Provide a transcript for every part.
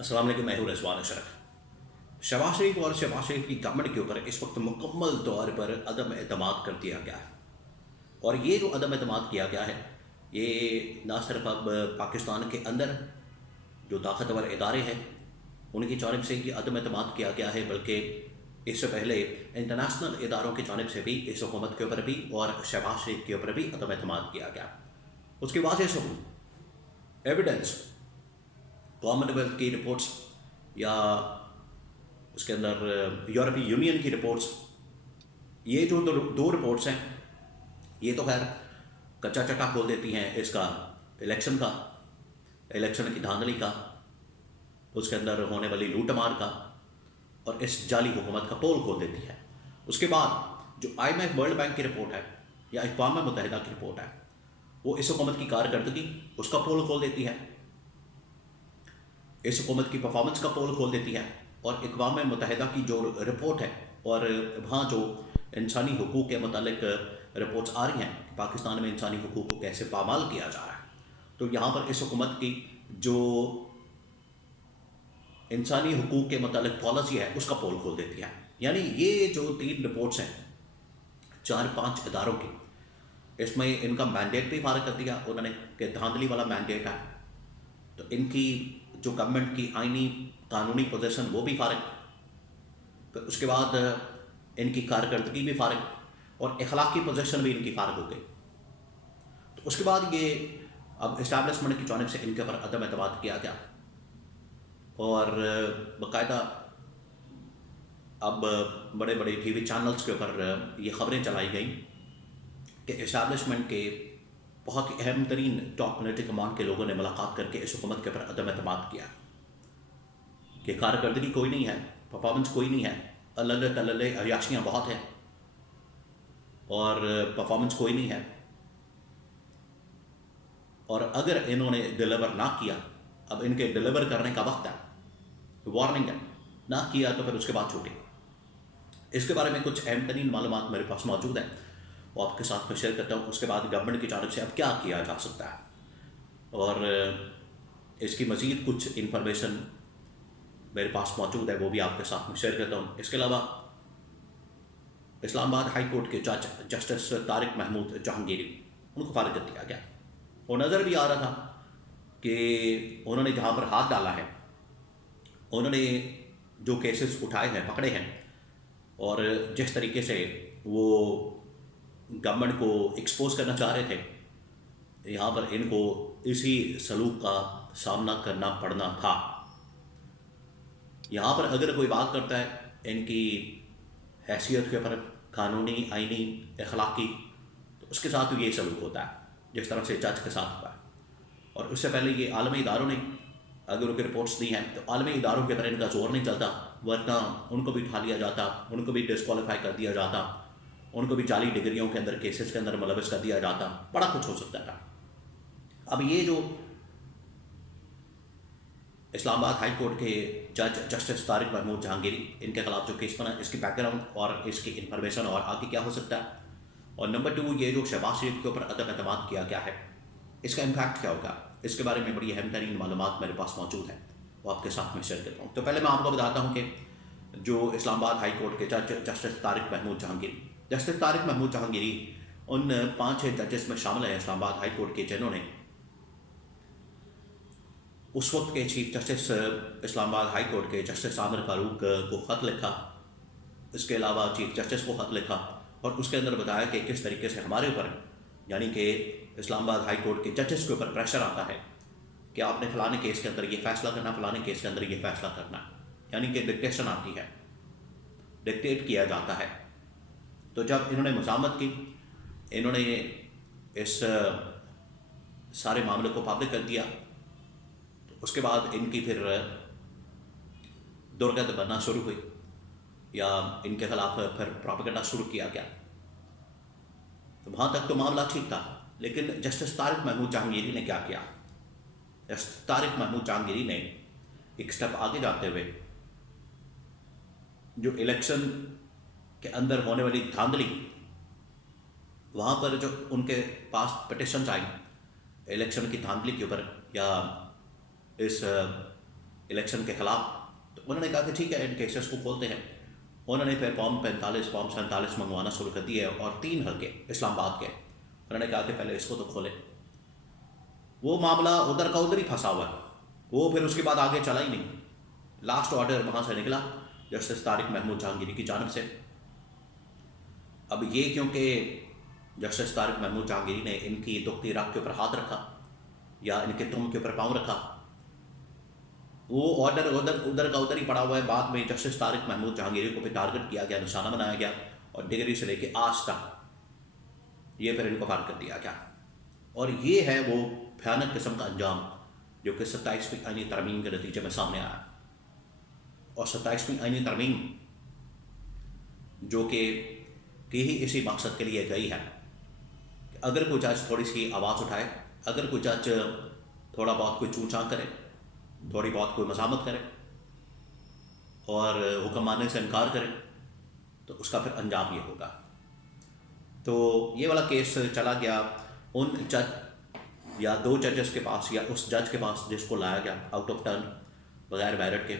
अस्सलाम वालेकुम, मैं हूं रिजवान अशरफ। शहबाज शरीफ और शहबाज शरीफ की गवर्नमेंट के ऊपर इस वक्त मुकम्मल तौर पर अदम एतमाद कर दिया गया है। और ये जो अदम एतमाद किया गया है, ये ना सिर्फ अब पाकिस्तान के अंदर जो ताकतवर इदारे हैं उनकी जानिब से ये अदम एतमाद किया गया है, बल्कि इससे पहले इंटरनेशनल इदारों की जानिब से भी इस हुकूमत के ऊपर भी और शहबाज शरीफ के ऊपर भी अदम एतमाद किया गया। उसकी वाजह सबूत, एविडेंस, कॉमनवेल्थ की रिपोर्ट्स या उसके अंदर यूरोपीय यूनियन की रिपोर्ट्स, ये जो दो रिपोर्ट्स हैं, ये तो खैर कच्चा चट्टा खोल देती हैं इसका इलेक्शन का, इलेक्शन की धांधली का, उसके अंदर होने वाली लूटमार का और इस जाली हुकूमत का पोल खोल देती है। उसके बाद जो IMF वर्ल्ड बैंक की रिपोर्ट है या अक़वाम मुत्तहिदा की रिपोर्ट है, वो इस हुकूमत की कारकर्दगी उसका पोल खोल देती है, इस हुकूमत की परफॉर्मेंस का पोल खोल देती है। और अक़वाम मुत्तहिदा की जो रिपोर्ट है और वहाँ जो इंसानी हुकूक के मतलब रिपोर्ट्स आ रही हैं कि पाकिस्तान में इंसानी हुकूक को कैसे पामाल किया जा रहा है, तो यहाँ पर इस हुकूमत की जो इंसानी हुकूक के मतलब पॉलिसी है उसका पोल खोल देती है। यानी ये जो 3 रिपोर्ट्स हैं 4-5 इदारों की, इसमें इनका मैंडेट भी फारग कर दिया उन्होंने कि धांधली वाला मैंडेट है, तो इनकी जो गवर्नमेंट की आइनी कानूनी पोजीशन वो भी फारग, तो उसके बाद इनकी कारकर्दगी भी फारग और अखलाकी पोजीशन भी इनकी फारग हो गई। तो उसके बाद ये अब इस्टेब्लिशमेंट की जानिब से इनके ऊपर अदम एतमाद किया गया और बाकायदा अब बड़े बड़े TV चैनल्स के ऊपर ये खबरें चलाई गई कि इस्टेब्लिशमेंट के बहुत ही अहम तरीन टॉप मिलिट्री कमांड के लोगों ने मुलाकात करके इस हुकूमत के ऊपर अदम एतमाद किया कि कारकर्दगी कोई नहीं है, परफॉर्मेंस कोई नहीं है, अल्ल तल्ल अयाशियाँ बहुत हैं और परफॉर्मेंस कोई नहीं है। और अगर इन्होंने डिलीवर ना किया, अब इनके डिलीवर करने का वक्त है, वार्निंग है, ना किया तो फिर उसके बाद छूटे। इसके बारे में कुछ अहम तरीन मालूमात मेरे पास मौजूद हैं, वो आपके साथ में शेयर करता हूँ। उसके बाद गवर्नमेंट की जानिब से अब क्या किया जा सकता है और इसकी मज़ीद कुछ इंफॉर्मेशन मेरे पास मौजूद है, वो भी आपके साथ में शेयर करता हूँ। इसके अलावा इस्लामाबाद हाई कोर्ट के जज जस्टिस तारिक महमूद जहांगीरी, उनको फारिग कर दिया गया। वो नज़र भी आ रहा था कि उन्होंने जहाँ पर हाथ डाला है, उन्होंने जो केसेस उठाए हैं, पकड़े हैं, और जिस तरीके से वो गवर्नमेंट को एक्सपोज करना चाह रहे थे, यहाँ पर इनको इसी सलूक का सामना करना पड़ना था। यहाँ पर अगर कोई बात करता है इनकी हैसियत के ऊपर, कानूनी, आइनी, अखलाकी, तो उसके साथ तो ये सलूक होता है जिस तरह से जज के साथ हुआ है। और उससे पहले ये आलमी इदारों ने अगर उनकी रिपोर्ट्स दी हैं तो आलमी इदारों के ऊपर इनका जोर नहीं चलता, वरना उनको भी उठा लिया जाता, उनको भी डिस्क्वालीफाई कर दिया जाता, उनको भी जाली डिग्रियों के अंदर, केसेस के अंदर मुलविस कर दिया जाता, बड़ा कुछ हो सकता था। अब ये जो इस्लामाबाद हाई कोर्ट के जज जस्टिस तारिक महमूद जहांगीरी, इनके खिलाफ जो केस बना, इसकी बैकग्राउंड और इसकी इंफॉर्मेशन और आगे क्या हो सकता है, और नंबर 2 ये जो शहबाज शरीफ के ऊपर अदम एतमाद किया गया है, इसका इम्पैक्ट क्या होगा, इसके बारे में बड़ी अहम तरीन मालूमात मेरे पास मौजूद है, वो आपके साथ में शेयर करता हूँ। तो पहले मैं आपको बताता हूँ कि जो इस्लामाबाद हाई कोर्ट के जज जस्टिस तारिक महमूद जहांगीरी, जस्टिस तारिक महमूद जहांगीरी उन 5-6 जजेस में शामिल हैं इस्लामाबाद हाई कोर्ट के, जिन्होंने उस वक्त के chief justice Islamabad high court के जस्टिस आमिर फारूक को ख़त लिखा, इसके अलावा चीफ जस्टिस को ख़त लिखा और उसके अंदर बताया कि किस तरीके से हमारे ऊपर, यानी कि इस्लामाबाद हाई कोर्ट के जजेस के ऊपर प्रेशर आता है कि आपने फ़लाने केस के अंदर ये फ़ैसला करना, फ़लाने केस के अंदर ये फ़ैसला करना, यानी कि डिक्टेशन आती है, डिक्टेट किया जाता है। तो जब इन्होंने मज़ामत की, इन्होंने इस सारे मामले को पब्लिक कर दिया, तो उसके बाद इनकी फिर दुर्गत बनना शुरू हुई या इनके खिलाफ फिर प्रोपेगेंडा शुरू किया गया। तो वहाँ तक तो मामला ठीक था, लेकिन जस्टिस तारिक महमूद जहांगीरी ने क्या किया, जस्टिस तारिक महमूद जहांगीरी ने एक स्टेप आगे जाते हुए जो इलेक्शन के अंदर होने वाली धांधली, वहाँ पर जो उनके पास पिटिशंस आई इलेक्शन की धांधली के ऊपर या इस इलेक्शन के ख़िलाफ़। तो उन्होंने कहा कि ठीक है, इन केसेस को खोलते हैं। उन्होंने फिर फॉर्म 45 फॉर्म 47 मंगवाना शुरू कर दिए और 3 हल्के इस्लामाबाद के। उन्होंने कहा कि पहले इसको तो खोलें। वो मामला उधर का उधर ही फंसा हुआ है, वो फिर उसके बाद आगे चला ही नहीं। लास्ट ऑर्डर वहाँ से निकला जस्टिस तारिक महमूद जहांगीरी की जानब से। अब ये क्योंकि जस्टिस तारिक महमूद जहांगीरी ने इनकी दुखती राख के ऊपर हाथ रखा या इनके तुम के ऊपर पाँव रखा, वो ऑर्डर उधर का उधर ही पड़ा हुआ है। बाद में जस्टिस तारिक महमूद जहांगीरी को भी टारगेट किया गया, निशाना बनाया गया और डिग्री से लेके आज तक ये फिर इनको पार कर दिया गया। और ये है वो भयानक किस्म का अंजाम जो कि 27वीं आईनी तरमीम के नतीजे में सामने आया। और 27वीं आईनी तरमीम जो कि ही इसी मकसद के लिए गई है कि अगर कोई जज थोड़ी सी आवाज़ उठाए, अगर कोई जज थोड़ा बहुत कोई चूँ-चाँ करे, थोड़ी बहुत कोई मज़ामत करे और हुक्म मानने से इनकार करे, तो उसका फिर अंजाम ये होगा। तो ये वाला केस चला गया उन जज या 2 जजेस के पास या उस जज के पास जिसको लाया गया आउट ऑफ टर्न बगैर मेरिट के,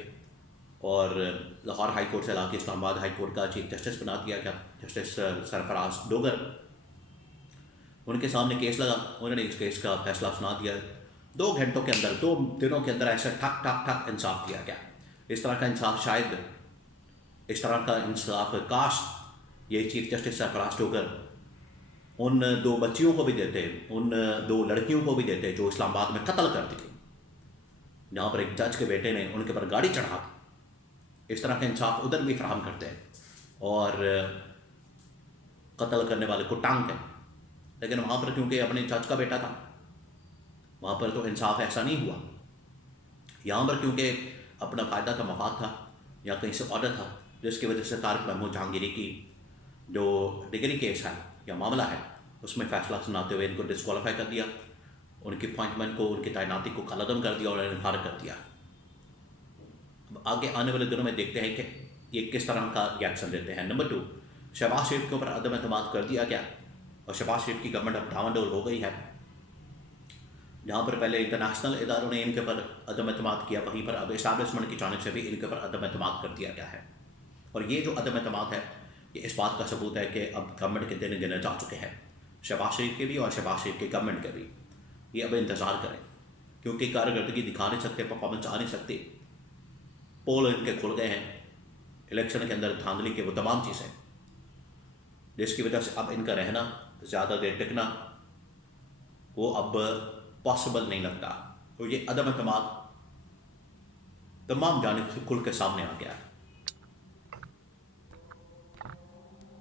और लाहौर हाई कोर्ट से ला के इस्लामाबाद हाई कोर्ट का चीफ जस्टिस बना दिया गया, जस्टिस सरफराज डोगर। उनके सामने केस लगा, उन्होंने इस केस का फैसला सुना दिया। 2 घंटों के अंदर, 2 दिनों के अंदर ऐसे ठक ठक ठक इंसाफ दिया गया। इस तरह का इंसाफ शायद, इस तरह का इंसाफ काश ये चीफ जस्टिस सरफराज डोगर उन 2 बच्चियों को भी देते, उन 2 लड़कियों को भी देते जो इस्लामाबाद में कत्ल कर दी, जहाँ पर एक जज के बेटे ने उनके पर गाड़ी चढ़ा दी। इस तरह का इंसाफ उधर भी फराहम करते हैं और कत्ल करने वाले को टांगते हैं। लेकिन वहाँ पर क्योंकि अपने जज का बेटा था, वहाँ पर तो इंसाफ ऐसा नहीं हुआ। यहाँ पर क्योंकि अपना फ़ायदा का मफाद था या कहीं से ऑर्डर था, जिसकी वजह से तारिक महमूद जहांगीरी की जो डिग्री केस है या मामला है उसमें फ़ैसला सुनाते हुए इनको डिस्क्वालीफाई कर दिया, उनकी अपॉइंटमेंट को, उनकी तैनाती को कलअदम कर दिया और इनकार कर दिया। अब आगे आने वाले दिनों में देखते हैं कि ये किस तरह का रिएक्शन देते हैं। नंबर 2, शहबाज शरीफ के ऊपर अदम एतमाद कर दिया गया और शहबाज शरीफ की गवर्नमेंट अब डामाडोल हो गई है। जहाँ पर पहले इंटरनेशनल इदारों ने इनके ऊपर अदम एतमाद किया, वहीं पर अब इस्टेब्लिशमेंट की जानिब से भी इनके ऊपर अदम एतमाद कर दिया गया है। और ये जो अदम एतमाद है ये इस बात का सबूत है कि अब गवर्नमेंट के दिन गिने जा चुके हैं, शहबाज शरीफ के भी और शहबाज शरीफ के गवर्नमेंट के भी। ये अब इंतज़ार करें क्योंकि कारकर्दगी दिखा नहीं सकते, परफॉर्मेंस आ नहीं सकती, पोल इनके खुल गए हैं, इलेक्शन के अंदर धांधली के वो तमाम चीज़ें, जिसकी वजह से अब इनका रहना, ज़्यादा देर टिकना वो अब पॉसिबल नहीं लगता। तो ये अदम एतमाद तमाम जानिब से खुल के सामने आ गया है।